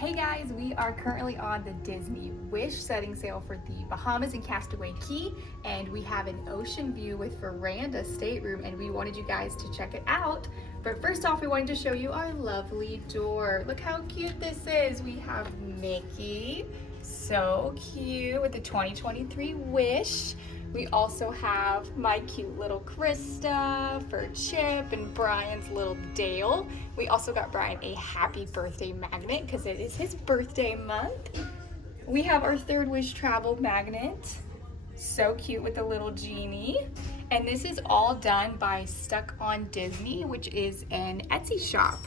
Hey guys, we are currently on the Disney Wish setting sail for the Bahamas and Castaway Cay, and we have an ocean view with veranda stateroom, and we wanted you guys to check it out. But first off, we wanted to show you our lovely door. Look how cute this is. We have Mickey, so cute, with the 2023 Wish. We also have my cute little Krista for Chip and Brian's little Dale. We also got Brian a happy birthday magnet because it is his birthday month. We have our Third Wish travel magnet. So cute with the little genie. And this is all done by Stuck on Disney, which is an Etsy shop.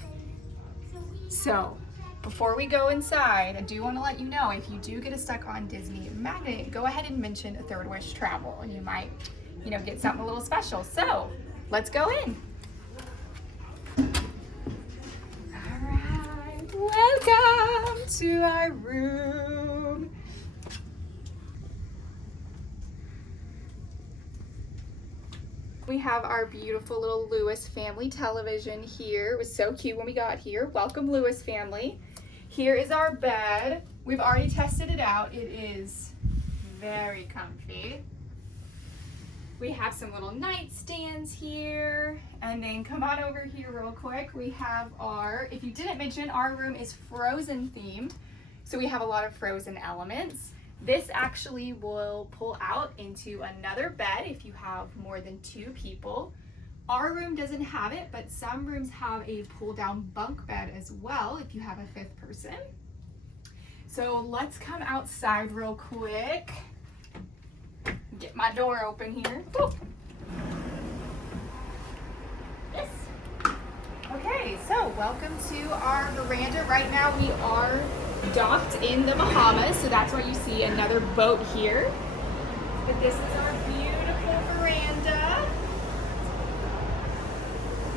So before we go inside, I do want to let you know, if you do get a Stuck on Disney magnet, go ahead and mention a Third Wish travel and you might, get something a little special. So let's go in. All right, welcome to our room. We have our beautiful little Lewis family television here. It was so cute when we got here. Welcome, Lewis family. Here is our bed. We've already tested it out. It is very comfy. We have some little nightstands here. And then come on over here real quick. We have our, if you didn't mention, our room is Frozen themed. So we have a lot of Frozen elements. This actually will pull out into another bed if you have more than 2 people. Our room doesn't have it, but some rooms have a pull-down bunk bed as well if you have a 5th person. So let's come outside real quick. Get my door open here. Woo. Yes. Okay, so welcome to our veranda. Right now we are docked in the Bahamas, so that's why you see another boat here. But this is our beautiful veranda.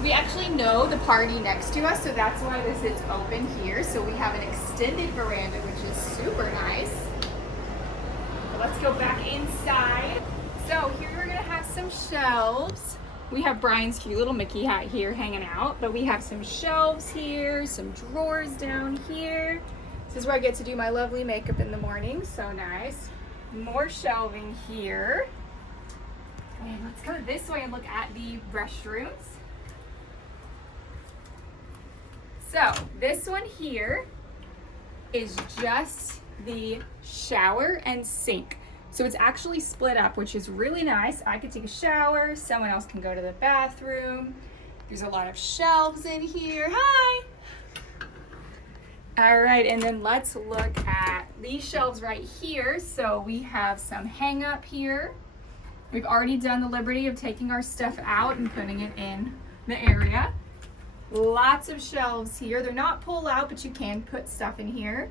We actually know the party next to us, so that's why this is open here. So we have an extended veranda, which is super nice. But let's go back inside. So here we're gonna have some shelves. We have Brian's cute little Mickey hat here hanging out, but we have some shelves here, some drawers down here. This is where I get to do my lovely makeup in the morning, so nice. More shelving here. And let's go this way and look at the restrooms. So this one here is just the shower and sink. So it's actually split up, which is really nice. I could take a shower, someone else can go to the bathroom. There's a lot of shelves in here. Hi! All right, and then let's look at these shelves right here. So we have some hang up here. We've already done the liberty of taking our stuff out and putting it in the area. Lots of shelves here. They're not pull out, but you can put stuff in here.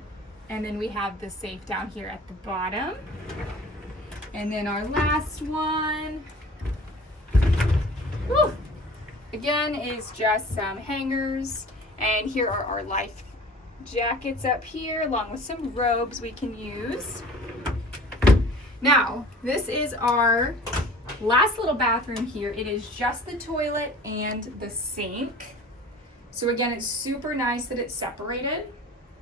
And then we have the safe down here at the bottom. And then our last one, whew, again, is just some hangers. And here are our life jackets up here, along with some robes we can use. Now, this is our last little bathroom here. It is just the toilet and the sink. So again, it's super nice that it's separated.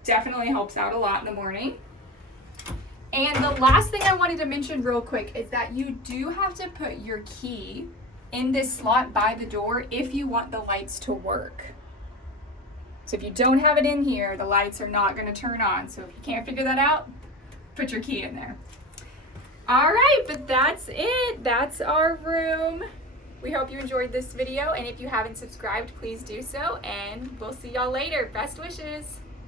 Definitely helps out a lot in the morning. And the last thing I wanted to mention real quick is that you do have to put your key in this slot by the door if you want the lights to work. So if you don't have it in here, the lights are not going to turn on. So if you can't figure that out, put your key in there. All right, but that's it. That's our room. We hope you enjoyed this video, and if you haven't subscribed, please do so, and we'll see y'all later. Best wishes.